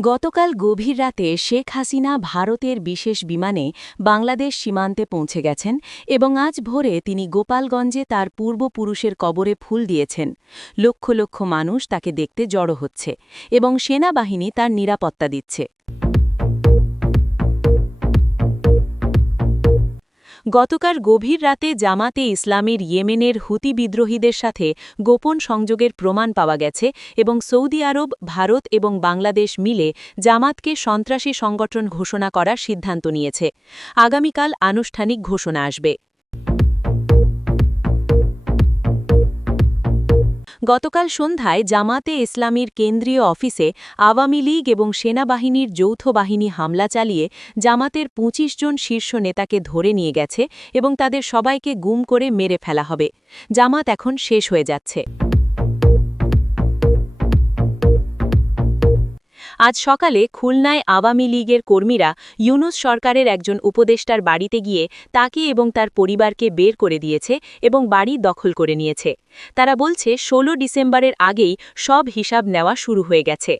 গতকাল গভীর রাতে শেখ হাসিনা ভারতের বিশেষ বিমানে বাংলাদেশ সীমান্তে পৌঁছে গেছেন এবং আজ ভোরে তিনি গোপালগঞ্জে তার পূর্বপুরুষের কবরে ফুল দিয়েছেন। লক্ষ লক্ষ মানুষ তাকে দেখতে জড়ো হচ্ছে এবং সেনাবাহিনী তার নিরাপত্তা দিচ্ছে। গতকাল গভীর রাতে জামাতে ইসলামের ইয়েমেনের হুতি বিদ্রোহীদের সাথে গোপন সংযোগের প্রমাণ পাওয়া গেছে এবং সৌদি আরব, ভারত এবং বাংলাদেশ মিলে জামাতকে সন্ত্রাসী সংগঠন ঘোষণা করার সিদ্ধান্ত নিয়েছে। আগামীকাল আনুষ্ঠানিক ঘোষণা আসবে। গতকাল সন্ধ্যায় জামাতে ইসলামীর কেন্দ্রীয় অফিসে আওয়ামী লীগ এবং সেনাবাহিনীর যৌথ বাহিনী হামলা চালিয়ে জামাতের ২৫ জন শীর্ষ নেতাকে ধরে নিয়ে গেছে এবং তাদের সবাইকে গুম করে মেরে ফেলা হবে। জামাত এখন শেষ হয়ে যাচ্ছে। আজ সকালে খুলনায় আওয়ামী লীগের কর্মীরা ইউনুস সরকারের একজন উপদেষ্টার বাড়িতে গিয়ে তাকে এবং তার পরিবারকে বের করে দিয়েছে এবং বাড়ি দখল করে নিয়েছে। তারা বলছে ১৬ ডিসেম্বরের আগেই সব হিসাব নেওয়া শুরু হয়ে গেছে।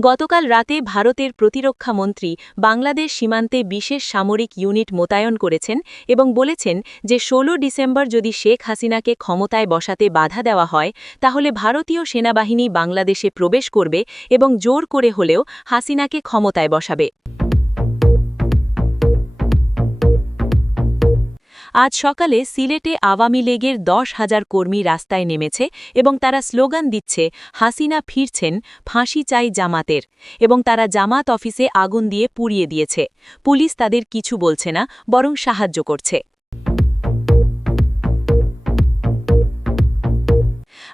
গতকাল রাতে ভারতের প্রতিরক্ষা মন্ত্রী বাংলাদেশ সীমান্তে বিশেষ সামরিক ইউনিট মোতায়েন করেছেন এবং বলেছেন যে ১৬ ডিসেম্বর যদি শেখ হাসিনাকে ক্ষমতায় বসাতে বাধা দেওয়া হয়, তাহলে ভারতীয় সেনাবাহিনী বাংলাদেশে প্রবেশ করবে এবং জোর করে হলেও হাসিনাকে ক্ষমতায় বসাবে। আজ সকালে সিলেটে আওয়ামী লীগের দশ হাজার কর্মী রাস্তায় নেমেছে এবং তারা স্লোগান দিচ্ছে, হাসিনা ফিরছেন, ফাঁসি চাই জামাতের। এবং তারা জামাত অফিসে আগুন দিয়ে পুড়িয়ে দিয়েছে। পুলিশ তাদের কিছু বলছে না, বরং সাহায্য করছে।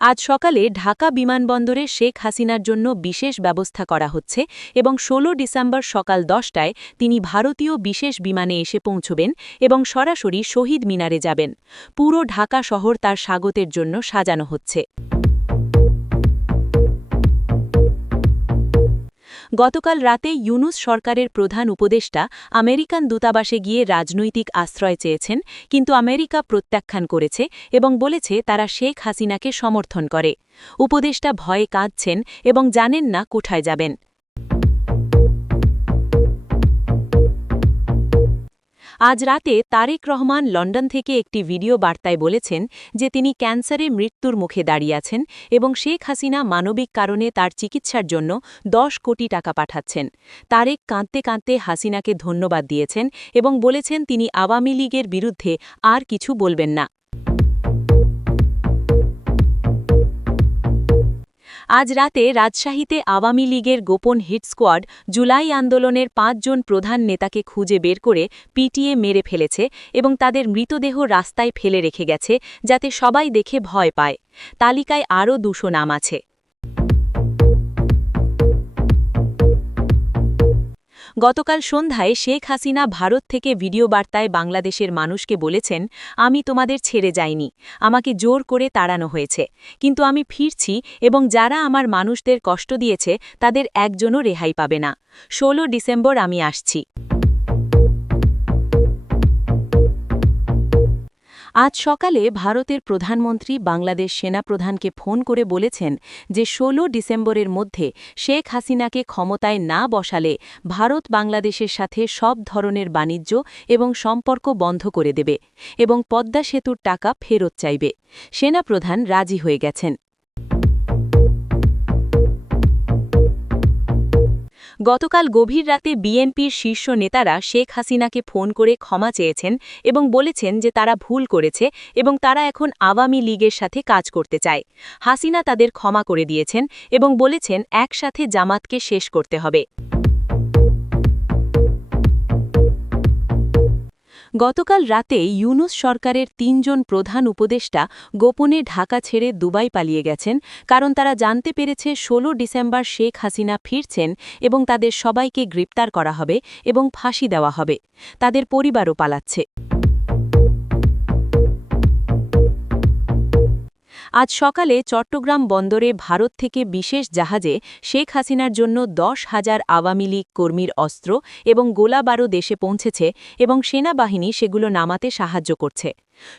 আজ সকালে ঢাকা বিমানবন্দরে শেখ হাসিনার জন্য বিশেষ ব্যবস্থা করা হচ্ছে এবং ১৬ ডিসেম্বর সকাল দশটায় তিনি ভারতীয় বিশেষ বিমানে এসে পৌঁছবেন এবং সরাসরি শহীদ মিনারে যাবেন। পুরো ঢাকা শহর তার স্বাগতের জন্য সাজানো হচ্ছে। গতকাল রাতে ইউনুস সরকারের প্রধান উপদেষ্টা আমেরিকান দূতাবাসে গিয়ে রাজনৈতিক আশ্রয় চেয়েছেন, কিন্তু আমেরিকা প্রত্যাখ্যান করেছে এবং বলেছে তারা শেখ হাসিনাকে সমর্থন করে। উপদেষ্টা ভয়ে কাঁদছেন এবং জানেন না কোথায় যাবেন। আজ রাতে তারেক রহমান লন্ডন থেকে একটি ভিডিও বার্তায় বলেছেন যে তিনি ক্যান্সারে মৃত্যুর মুখে দাঁড়িয়ে আছেন এবং শেখ হাসিনা মানবিক কারণে তার চিকিৎসার জন্য দশ কোটি টাকা পাঠাচ্ছেন। তারেক কাঁদতে কাঁদতে হাসিনাকে ধন্যবাদ দিয়েছেন এবং বলেছেন তিনি আওয়ামী লীগের বিরুদ্ধে আর কিছু বলবেন না। আজ রাতে রাজশাহীতে আওয়ামী লীগের গোপন হিট স্কোয়াড জুলাই আন্দোলনের পাঁচজন প্রধান নেতাকে খুঁজে বের করে পিটিয়ে মেরে ফেলেছে এবং তাদের মৃতদেহ রাস্তায় ফেলে রেখে গেছে যাতে সবাই দেখে ভয় পায়। তালিকায় আরও দুশো নাম আছে। গতকাল সন্ধ্যায় শেখ হাসিনা ভারত থেকে ভিডিও বার্তায় বাংলাদেশের মানুষকে বলেছেন, আমি তোমাদের ছেড়ে যাইনি। আমাকে জোর করে তাড়ানো হয়েছে। কিন্তু আমি ফিরছি এবং যারা আমার মানুষদের কষ্ট দিয়েছে, তাদের একজনও রেহাই পাবে না। ১৬ ডিসেম্বর আমি আসছি। আজ সকালে ভারতের প্রধানমন্ত্রী বাংলাদেশ সেনাপ্রধানকে ফোন করে বলেছেন যে ১৬ ডিসেম্বরের মধ্যে শেখ হাসিনাকে ক্ষমতায় না বসালে ভারত বাংলাদেশের সাথে সব ধরনের বাণিজ্য এবং সম্পর্ক বন্ধ করে দেবে এবং পদ্মা সেতুর টাকা ফেরত চাইবে। সেনাপ্রধান রাজি হয়ে গেছেন। গতকাল গভীর রাতে বিএনপির শীর্ষ নেতারা শেখ হাসিনাকে ফোন করে ক্ষমা চেয়েছেন এবং বলেছেন যে তারা ভুল করেছে এবং তারা এখন আওয়ামী লীগের সাথে কাজ করতে চায়। হাসিনা তাদের ক্ষমা করে দিয়েছেন এবং বলেছেন, একসাথে জামাতকে শেষ করতে হবে। গতকাল রাতে ইউনুস সরকারের তিনজন প্রধান উপদেষ্টা গোপনে ঢাকা ছেড়ে দুবাই পালিয়ে গেছেন, কারণ তারা জানতে পেরেছে ১৬ ডিসেম্বর শেখ হাসিনা ফিরছেন এবং তাদের সবাইকে গ্রেপ্তার করা হবে এবং ফাঁসি দেওয়া হবে। তাদের পরিবারও পালাচ্ছে। আজ সকালে চট্টগ্রাম বন্দরে ভারত থেকে বিশেষ জাহাজে শেখ হাসিনার জন্য দশ হাজার আওয়ামী লীগ কর্মীর অস্ত্র এবং গোলাবারও দেশে পৌঁছেছে এবং সেনাবাহিনী সেগুলো নামাতে সাহায্য করছে।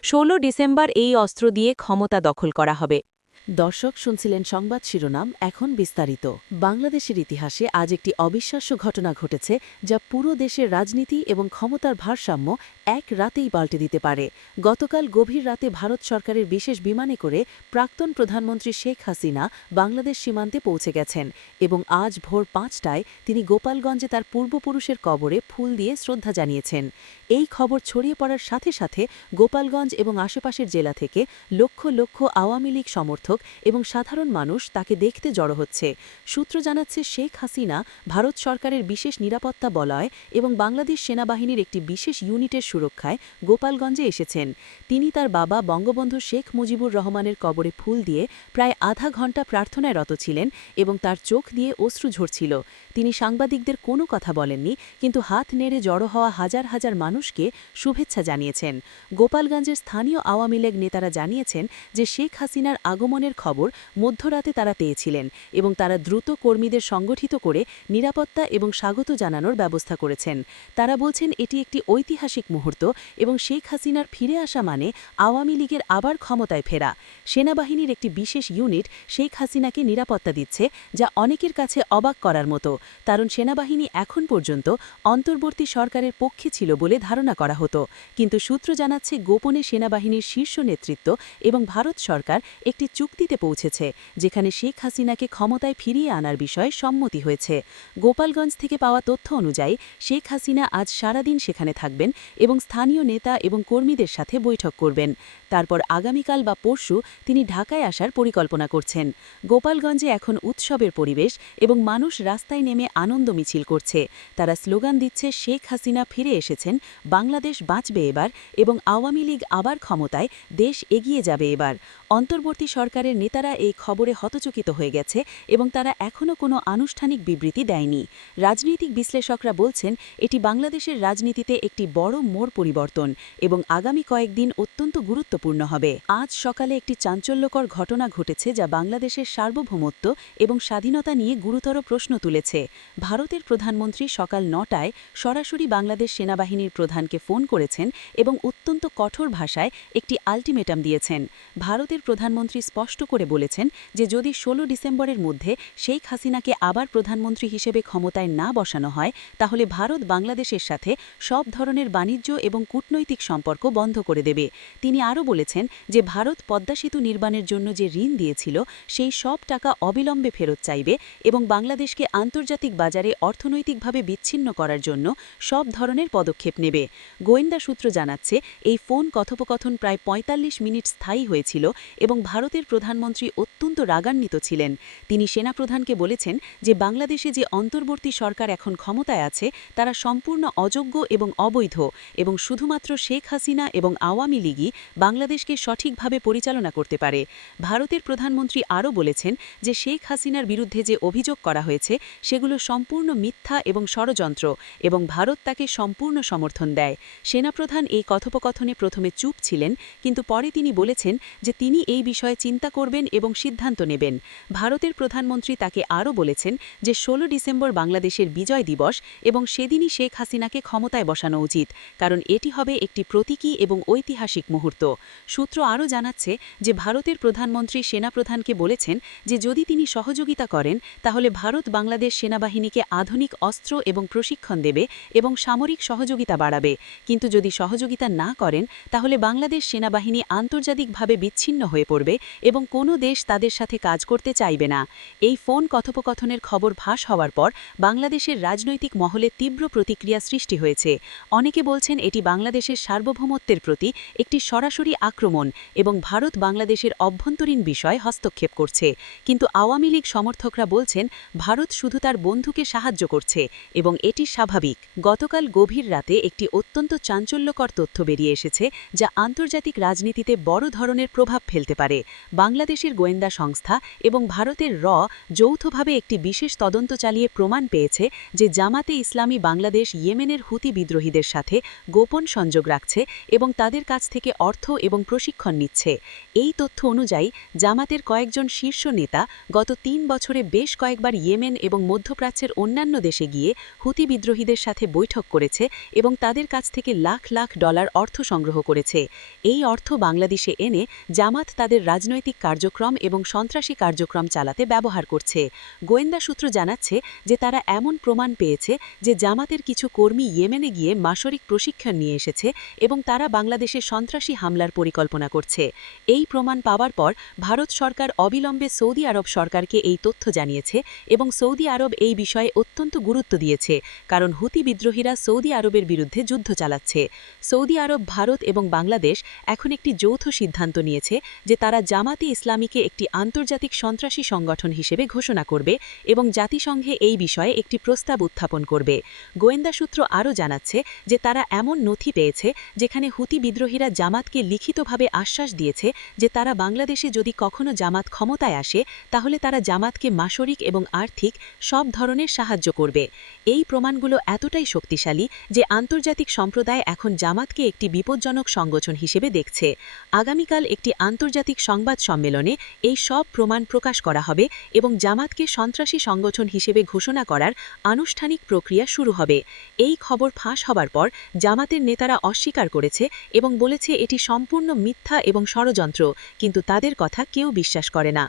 ১৬ ডিসেম্বর এই অস্ত্র দিয়ে ক্ষমতা দখল করা হবে। দর্শক শুনছিলেন সংবাদ শিরোনাম এখন বিস্তারিত। বাংলাদেশের ইতিহাসে আজ একটি অবিশ্বাস্য ঘটনা ঘটেছে যা পুরো দেশের রাজনীতি এবং ক্ষমতার ভারসাম্য এক রাতেই পাল্টে দিতে পারে। গতকাল গভীর রাতে ভারত সরকারের বিশেষ বিমানে করে প্রাক্তন প্রধানমন্ত্রী শেখ হাসিনা বাংলাদেশ সীমান্তে পৌঁছে গেছেন এবং আজ ভোর পাঁচটায় তিনি গোপালগঞ্জে তার পূর্বপুরুষের কবরে ফুল দিয়ে শ্রদ্ধা জানিয়েছেন। এই খবর ছড়িয়ে পড়ার সাথে সাথে গোপালগঞ্জ এবং আশেপাশের জেলা থেকে লক্ষ লক্ষ আওয়ামী লীগ সমর্থক এবং সাধারণ মানুষ তাকে দেখতে জড়ো হচ্ছে। সূত্র জানাচ্ছে, শেখ হাসিনা ভারত সরকারের বিশেষ নিরাপত্তা বলয় এবং বাংলাদেশ সেনাবাহিনীর একটি বিশেষ ইউনিটের সুরক্ষায় গোপালগঞ্জে এসেছেন। তিনি তার বাবা বঙ্গবন্ধু শেখ মুজিবুর রহমানের কবরে ফুল দিয়ে প্রায় আধা ঘণ্টা প্রার্থনায় রত ছিলেন এবং তার চোখ দিয়ে অশ্রু ঝরছিল। তিনি সাংবাদিকদের কোনো কথা বলেননি, কিন্তু হাত নেড়ে জড়ো হওয়া হাজার হাজার মানুষকে শুভেচ্ছা জানিয়েছেন। গোপালগঞ্জের স্থানীয় আওয়ামী লীগ নেতারা জানিয়েছেন যে শেখ হাসিনার আগমনের খবর মধ্যরাতে তারা পেয়েছিলেন এবং তারা দ্রুত কর্মীদের সংগঠিত করে নিরাপত্তা এবং স্বাগত জানানোর ব্যবস্থা করেছেন। তারা বলছেন, এটি একটি ঐতিহাসিক মুহূর্ত এবং শেখ হাসিনার ফিরে আসা মানে আওয়ামী লীগের আবার ক্ষমতায় ফেরা। সেনাবাহিনীর একটি বিশেষ ইউনিট শেখ হাসিনাকে নিরাপত্তা দিচ্ছে, যা অনেকের কাছে অবাক করার মতো। কারণ সেনাবাহিনী এখন পর্যন্ত অন্তর্বর্তী সরকারের পক্ষে ছিল বলে ধারণা করা হতো। কিন্তু সূত্র জানাচ্ছে, গোপনে সেনাবাহিনীর শীর্ষ নেতৃত্ব এবং ভারত সরকার একটি চুক্তিতে পৌঁছেছে, যেখানে শেখ হাসিনাকে ক্ষমতায় ফিরিয়ে আনার বিষয়ে সম্মতি হয়েছে। গোপালগঞ্জ থেকে পাওয়া তথ্য অনুযায়ী, শেখ হাসিনা আজ সারাদিন সেখানে থাকবেন এবং স্থানীয় নেতা এবং কর্মীদের সাথে বৈঠক করবেন। তারপর আগামীকাল বা পরশু তিনি ঢাকায় আসার পরিকল্পনা করছেন। গোপালগঞ্জে এখন উৎসবের পরিবেশ এবং মানুষ রাস্তায় নেমে আনন্দ মিছিল করছে। তারা স্লোগান দিচ্ছে, শেখ হাসিনা ফিরে এসেছেন, বাংলাদেশ বাঁচবে এবার এবং আওয়ামী লীগ আবার ক্ষমতায়, দেশ এগিয়ে যাবে এবার। অন্তর্বর্তী সরকারের নেতারা এই খবরে হতচকিত হয়ে গেছে এবং তারা এখনও কোনো আনুষ্ঠানিক বিবৃতি দেয়নি। রাজনৈতিক বিশ্লেষকরা বলছেন, এটি বাংলাদেশের রাজনীতিতে একটি বড় মোড় পরিবর্তন এবং আগামী কয়েকদিন অত্যন্ত গুরুত্বপূর্ণ হবে। আজ সকালে একটি চাঞ্চল্যকর ঘটনা ঘটেছে যা বাংলাদেশের সার্বভৌমত্ব এবং স্বাধীনতা নিয়ে গুরুতর প্রশ্ন তুলেছে। ভারতের প্রধানমন্ত্রী সকাল নটায় সরাসরি বাংলাদেশ সেনাবাহিনীর প্রধানকে ফোন করেছেন এবং অত্যন্ত কঠোর ভাষায় একটি আলটিমেটাম দিয়েছেন। ভারতের প্রধানমন্ত্রী স্পষ্ট করে বলেছেন যে যদি ১৬ ডিসেম্বরের মধ্যে শেখ হাসিনাকে আবার প্রধানমন্ত্রী হিসেবে ক্ষমতায় না বসানো হয়, তাহলে ভারত বাংলাদেশের সাথে সব ধরনের বাণিজ্য এবং কূটনৈতিক সম্পর্ক বন্ধ করে দেবে। তিনি আরও বলেছেন যে ভারত পদ্মা সেতু নির্মাণের জন্য যে ঋণ দিয়েছিল, সেই সব টাকা অবিলম্বে ফেরত চাইবে এবং বাংলাদেশকে আন্তর্জাতিক বাজারে অর্থনৈতিকভাবে বিচ্ছিন্ন করার জন্য সব ধরনের পদক্ষেপ নেবে। গোয়েন্দা সূত্র জানাচ্ছে, এই ফোন কথোপকথন প্রায় ৪৫ মিনিট স্থায়ী হয়েছিল এবং ভারতের প্রধানমন্ত্রী অত্যন্ত রাগান্বিত ছিলেন। তিনি সেনাপ্রধানকে বলেছেন যে, বাংলাদেশে যে অন্তর্বর্তী সরকার এখন ক্ষমতায় আছে, তারা সম্পূর্ণ অযোগ্য এবং অবৈধ এবং শুধুমাত্র শেখ হাসিনা এবং আওয়ামী লীগই বাংলাদেশকে সঠিকভাবে পরিচালনা করতে পারে। ভারতের প্রধানমন্ত্রী আরও বলেছেন যে, শেখ হাসিনার বিরুদ্ধে যে অভিযোগ করা হয়েছে, সেগুলো সম্পূর্ণ মিথ্যা এবং ষড়যন্ত্র এবং ভারত তাকে সম্পূর্ণ সমর্থন দেয়। সেনাপ্রধান এই কথোপকথনে প্রথমে চুপ ছিলেন, কিন্তু পরে তিনি বলেছেন যে, তিনি এই বিষয়ে চিন্তা করবেন এবং সিদ্ধান্ত নেবেন। ভারতের প্রধানমন্ত্রী তাকে আরও বলেছেন যে ১৬ ডিসেম্বর বাংলাদেশের বিজয় দিবস এবং সেদিনই শেখ হাসিনাকে ক্ষমতায় বসানো উচিত, কারণ এটি হবে একটি প্রতীকী এবং ঐতিহাসিক মুহূর্ত। সূত্র আরও জানাচ্ছে যে, ভারতের প্রধানমন্ত্রী সেনাপ্রধানকে বলেছেন যে, যদি তিনি সহযোগিতা করেন, তাহলে ভারত বাংলাদেশ সেনাবাহিনীকে আধুনিক অস্ত্র এবং প্রশিক্ষণ দেবে এবং সামরিক সহযোগিতা বাড়াবে। কিন্তু যদি সহযোগিতা না করেন, তাহলে বাংলাদেশ সেনাবাহিনী আন্তর্জাতিকভাবে বিচ্ছিন্ন হয়ে পড়বে এবং কোনো দেশ তাদের সাথে কাজ করতে চাইবে না। এই ফোন কথোপকথনের খবর ফাঁস হওয়ার পর বাংলাদেশের রাজনৈতিক মহলে তীব্র প্রতিক্রিয়া সৃষ্টি হয়েছে। অনেকে বলছেন এটি বাংলাদেশের সার্বভৌমত্বের প্রতি একটি সরাসরি আক্রমণ এবং ভারত বাংলাদেশের অভ্যন্তরীণ বিষয় হস্তক্ষেপ করছে। কিন্তু আওয়ামী লীগ সমর্থকরা বলছেন, ভারত শুধু তার বন্ধুকে সাহায্য করছে এবং এটি স্বাভাবিক। গতকাল গভীর রাতে একটি অত্যন্ত চাঞ্চল্যকর তথ্য বেরিয়ে এসেছে, যা আন্তর্জাতিক রাজনীতিতে বড় ধরনের প্রভাব ফেলতে পারে। বাংলাদেশের গোয়েন্দা সংস্থা এবং ভারতের র যৌথভাবে একটি বিশেষ তদন্ত চালিয়ে প্রমাণ পেয়েছে যে জামাতে ইসলামী বাংলাদেশ ইয়েমেনের হুতি বিদ্রোহীদের সাথে গোপন সংযোগ রাখছে এবং তাদের কাছ থেকে অর্থ এবং প্রশিক্ষণ নিচ্ছে। এই তথ্য অনুযায়ী, জামাতের কয়েকজন শীর্ষ নেতা গত তিন বছরে বেশ কয়েকবার ইয়েমেন এবং মধ্যপ্রাচ্যের অন্যান্য দেশে গিয়ে হুতি বিদ্রোহীদের সাথে বৈঠক করেছে এবং তাদের কাছ থেকে লাখ লাখ ডলার অর্থ সংগ্রহ করেছে। এই অর্থ বাংলাদেশে এনে জামাত তাদের রাজনৈতিক কার্যক্রম এবং সন্ত্রাসী কার্যক্রম চালাতে ব্যবহার করছে। গোয়েন্দা সূত্র জানাচ্ছে যে তারা এমন প্রমাণ পেয়েছে যে জামাতের কিছু কর্মী ইয়েমেনে গিয়ে মাসরিক প্রশিক্ষণ নিয়ে এসেছে এবং তারা বাংলাদেশে সন্ত্রাসী হামলার পরিকল্পনা করছে। এই প্রমাণ পাওয়ার পর ভারত সরকার অবিলম্বে সৌদি আরব সরকারকে এই তথ্য জানিয়েছে এবং সৌদি আরব এই বিষয়ে অত্যন্ত গুরুত্ব দিয়েছে, কারণ হুতি বিদ্রোহীরা সৌদি আরবের বিরুদ্ধে যুদ্ধ চালাচ্ছে। সৌদি আরব, ভারত এবং বাংলাদেশ এখন একটি যৌথ সিদ্ধান্ত নিয়েছে যে তারা জামাতে ইসলামীকে একটি আন্তর্জাতিক সন্ত্রাসী সংগঠন হিসেবে ঘোষণা করবে এবং জাতিসংঘে এই বিষয়ে একটি প্রস্তাব উত্থাপন করবে। গোয়েন্দা সূত্র আরও জানাচ্ছে যে তারা এমন নথি পেয়েছে যেখানে হুতি বিদ্রোহীরা জামাতকে লিখিতভাবে আশ্বাস দিয়েছে যে তারা বাংলাদেশে যদি কখনো জামাত ক্ষমতায় আসে, তাহলে তারা জামাতকে মাসরিক এবং আর্থিক সব ধরনের সাহায্য করবে। এই প্রমাণগুলো এতটাই শক্তিশালী যে আন্তর্জাতিক সম্প্রদায় এখন জামাতকে একটি বিপজ্জনক সংগঠন হিসেবে দেখছে। আগামীকাল একটি আন্তর্জাতিক সংবাদ সম্মেলনে এই সব প্রমাণ প্রকাশ করা হবে এবং জামাতকে সন্ত্রাসী সংগঠন হিসেবে ঘোষণা করার আনুষ্ঠানিক প্রক্রিয়া শুরু হবে। এই খবর ফাঁস হবার পর জামাতের নেতারা অস্বীকার করেছে এবং বলেছে এটি সম্পূর্ণ মিথ্যা এবং ষড়যন্ত্র, কিন্তু তাদের কথা কেউ বিশ্বাস করে না।